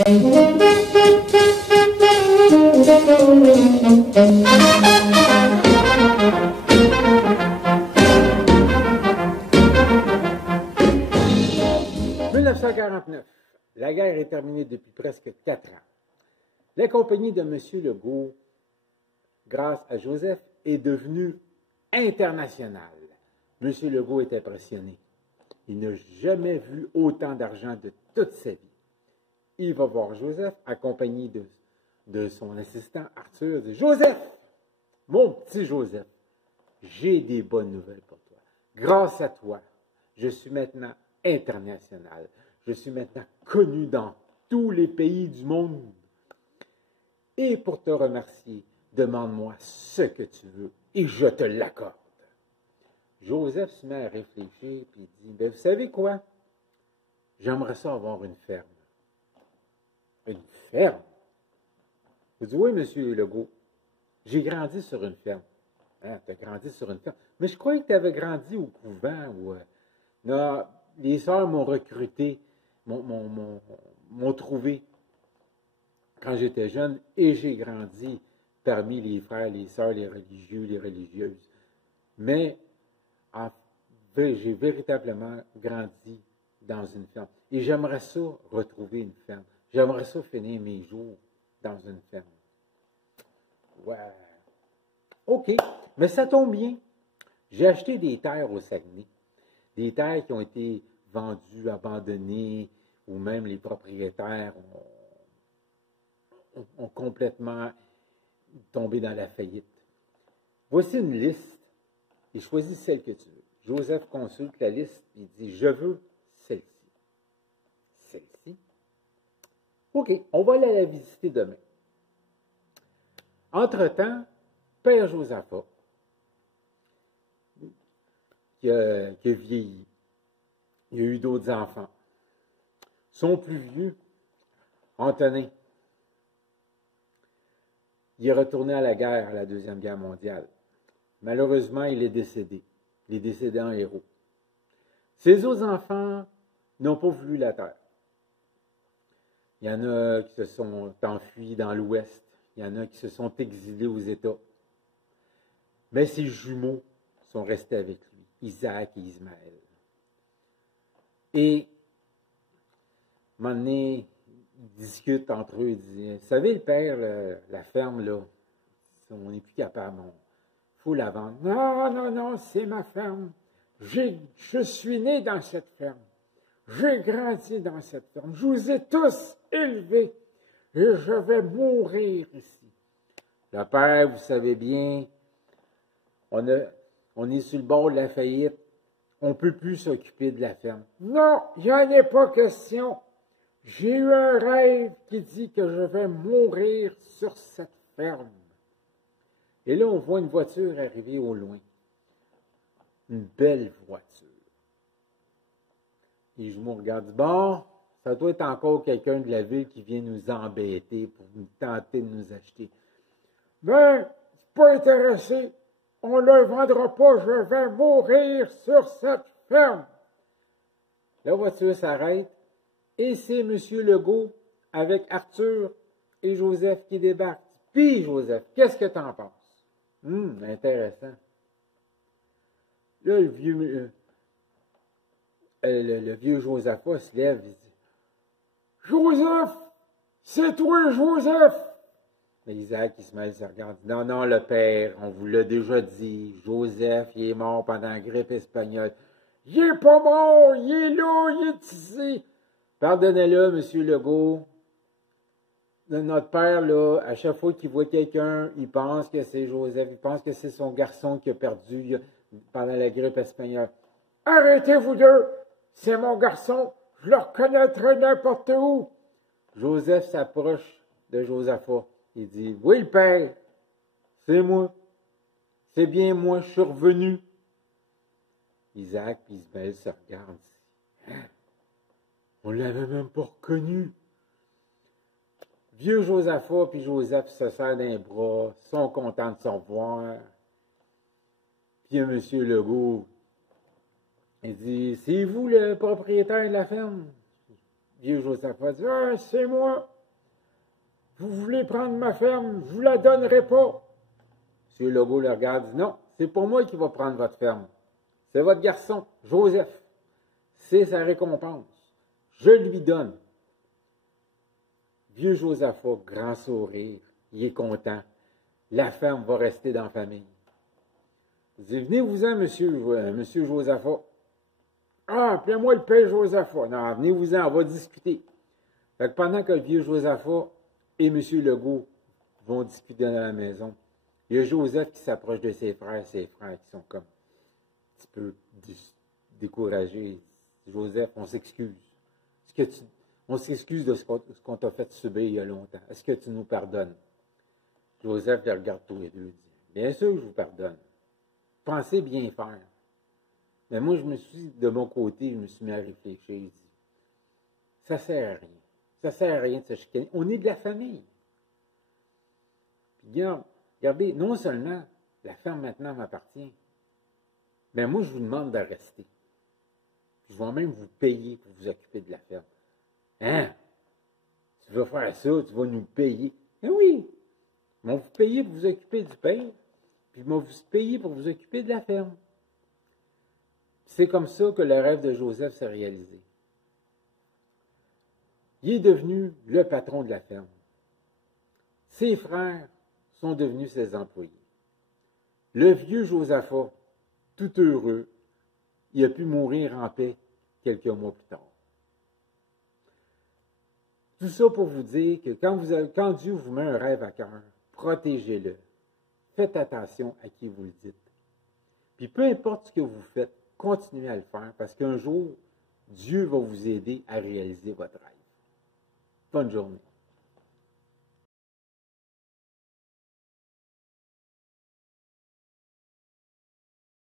« 1949. La guerre est terminée depuis presque 4 ans. La compagnie de M. Legault, grâce à Joseph, est devenue internationale. M. Legault est impressionné. Il n'a jamais vu autant d'argent de toute sa vie. Il va voir Joseph, accompagné de son assistant Arthur. Il dit, Joseph, mon petit Joseph, j'ai des bonnes nouvelles pour toi. Grâce à toi, je suis maintenant international. Je suis maintenant connu dans tous les pays du monde. Et pour te remercier, demande-moi ce que tu veux et je te l'accorde. Joseph se met à réfléchir et dit, ben, vous savez quoi? J'aimerais ça avoir une ferme. Une ferme? Vous dites, oui, monsieur Legault, j'ai grandi sur une ferme. Hein, tu as grandi sur une ferme. Mais je croyais que tu avais grandi au couvent. Non, les sœurs m'ont recruté, m'ont trouvé quand j'étais jeune et j'ai grandi parmi les frères, les sœurs, les religieux, les religieuses. Mais j'ai véritablement grandi dans une ferme. Et j'aimerais ça retrouver une ferme. J'aimerais ça finir mes jours dans une ferme. Ouais. OK. Mais ça tombe bien. J'ai acheté des terres au Saguenay. Des terres qui ont été vendues, abandonnées, ou même les propriétaires ont complètement tombé dans la faillite. Voici une liste et choisis celle que tu veux. Joseph consulte la liste et dit, je veux celle-ci. Celle-ci. OK, on va aller la visiter demain. Entre-temps, Père Josaphat, qui a vieilli, il a eu d'autres enfants. Son plus vieux, Antonin, il est retourné à la guerre, à la Deuxième Guerre mondiale. Malheureusement, il est décédé. Il est décédé en héros. Ses autres enfants n'ont pas voulu la terre. Il y en a qui se sont enfuis dans l'Ouest. Il y en a qui se sont exilés aux États. Mais ses jumeaux sont restés avec lui, Isaac et Ismaël. Et, à un moment donné, ils discutent entre eux. Ils disent, vous savez, le père, la ferme, là, on n'est plus capable. Il faut la vendre. Non, non, non, c'est ma ferme. Je suis né dans cette ferme. J'ai grandi dans cette ferme. Je vous ai tous élevés. Et je vais mourir ici. Le père, vous savez bien, on est sur le bord de la faillite. On ne peut plus s'occuper de la ferme. Non, il n'y en a pas question. J'ai eu un rêve qui dit que je vais mourir sur cette ferme. Et là, on voit une voiture arriver au loin. Une belle voiture. Les jumeaux regardent, bon, ça doit être encore quelqu'un de la ville qui vient nous embêter pour nous tenter de nous acheter. Ben, c'est pas intéressé. On ne le vendra pas, je vais mourir sur cette ferme. La voiture s'arrête et c'est M. Legault avec Arthur et Joseph qui débarquent. Puis, Joseph, qu'est-ce que tu en penses? Intéressant. Là, le vieux Josaphat se lève et dit, Joseph, c'est toi, Joseph! Mais Isaac, il se met, il se regarde. Non, non, le père, on vous l'a déjà dit. Joseph, il est mort pendant la grippe espagnole. Il est pas mort, il est là, il est ici. Pardonnez-le, M. Legault. Notre père, là, à chaque fois qu'il voit quelqu'un, il pense que c'est Joseph, il pense que c'est son garçon qui a perdu pendant la grippe espagnole. Arrêtez-vous deux! C'est mon garçon, je le reconnaîtrai n'importe où. Joseph s'approche de Josaphat. Il dit, oui, le père, c'est moi. C'est bien moi, je suis revenu. Isaac et Ismaël se regardent. On ne l'avait même pas reconnu. Vieux Josaphat puis Joseph se serrent d'un bras, sont contents de se revoir. Puis M. Legault, il dit, c'est vous le propriétaire de la ferme? vieux Josaphat dit, « Ah, c'est moi! Vous voulez prendre ma ferme, je vous la donnerai pas! » Monsieur Legault le regarde et dit, « Non, c'est pas moi qui va prendre votre ferme. C'est votre garçon, Joseph. C'est sa récompense. Je lui donne. » Vieux Josaphat, grand sourire, il est content. La ferme va rester dans la famille. Il dit, « Venez-vous-en, monsieur Josaphat. » « Ah, appelez-moi le père Josaphat. » « Non, venez-vous-en, on va discuter. » Fait que pendant que le vieux Josaphat et M. Legault vont discuter dans la maison, il y a Joseph qui s'approche de ses frères qui sont comme un petit peu découragés. Joseph, on s'excuse. On s'excuse de ce qu'on t'a fait subir il y a longtemps. Est-ce que tu nous pardonnes? Joseph les regarde tous les deux et dit, « Bien sûr que je vous pardonne. Pensez bien faire. » Mais moi, de mon côté, je me suis mis à réfléchir. Je dis, ça sert à rien. Ça sert à rien de se chicaner. On est de la famille. Puis regardez, non seulement la ferme maintenant m'appartient, mais moi, je vous demande de rester. Puis je vais même vous payer pour vous occuper de la ferme. Hein? Tu vas faire ça, tu vas nous payer. Mais oui, ils vont vous payer pour vous occuper du père, puis ils vont vous payer pour vous occuper de la ferme. C'est comme ça que le rêve de Joseph s'est réalisé. Il est devenu le patron de la ferme. Ses frères sont devenus ses employés. Le vieux Josaphat, tout heureux, il a pu mourir en paix quelques mois plus tard. Tout ça pour vous dire que quand Dieu vous met un rêve à cœur, protégez-le. Faites attention à qui vous le dites. Puis peu importe ce que vous faites, continuez à le faire parce qu'un jour, Dieu va vous aider à réaliser votre rêve. Bonne journée.